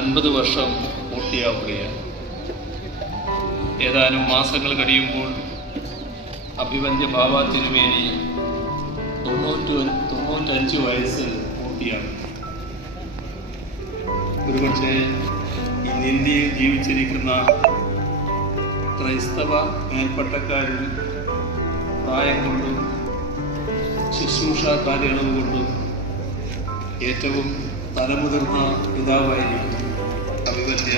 50 വർഷം പൂർത്തിയാവുകയാണ്. ഏതാനും മാസങ്ങൾ കഴിയുമ്പോൾ അഭിവന്ദ്യ ബാബ തിരുമേനി 95 വയസ്സ് പൂർത്തിയാകും. ഒരുപക്ഷെ ഇന്ന് ഇന്ത്യയിൽ ജീവിച്ചിരിക്കുന്ന ക്രൈസ്തവ മേൽപ്പട്ടക്കാരിൽ പ്രായം കൊണ്ടും ശുശ്രൂഷ കാലയളവ് കൊണ്ടും ഏറ്റവും തലമുതിർന്ന പിതാവായിരിക്കും അഭിവന്ദ്യ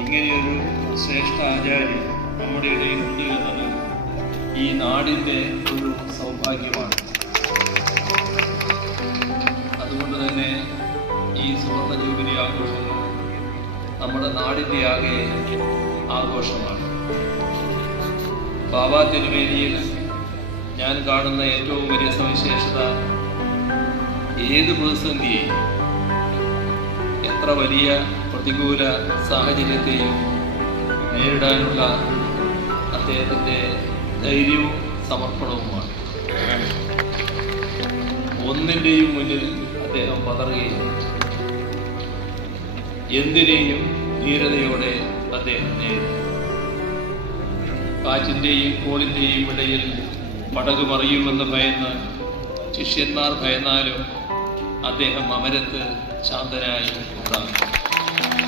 ഇങ്ങനെയൊരു ശ്രേഷ്ഠ ആചാര്യൻ നമ്മുടെ ഇടയിൽ ഉണ്ട് എന്നത് ഈ നാടിൻ്റെ ഒരു സൗഭാഗ്യമാണ്. അതുകൊണ്ട് തന്നെ ഈ സുവർണ്ണ ജൂബിലി ആഘോഷങ്ങൾ നമ്മുടെ നാടിൻ്റെ ആകെ ആഘോഷമാണ്. ബാബ തിരുമേനിയിൽ ഞാൻ കാണുന്ന ഏറ്റവും വലിയ സവിശേഷത ഏത് പ്രതിസന്ധിയെയും എത്ര വലിയ പ്രതികൂല സാഹചര്യത്തെയും നേരിടാനുള്ള അദ്ദേഹത്തിൻ്റെ ധൈര്യവും സമർപ്പണവുമാണ്. ഒന്നിൻ്റെയും മുന്നിൽ അദ്ദേഹം പതറുകയില്ല. എന്തിനേയും ധീരതയോടെ അദ്ദേഹം നേരിടും. കാറ്റിൻ്റെയും കോളിൻ്റെയും ഇടയിൽ പടക് മറിയുമെന്ന് ഭയന്ന് ശിഷ്യന്മാർ ഭയന്നാലും അദ്ദേഹം അമരത്ത് ശാന്തനായി ഉണ്ടാകും.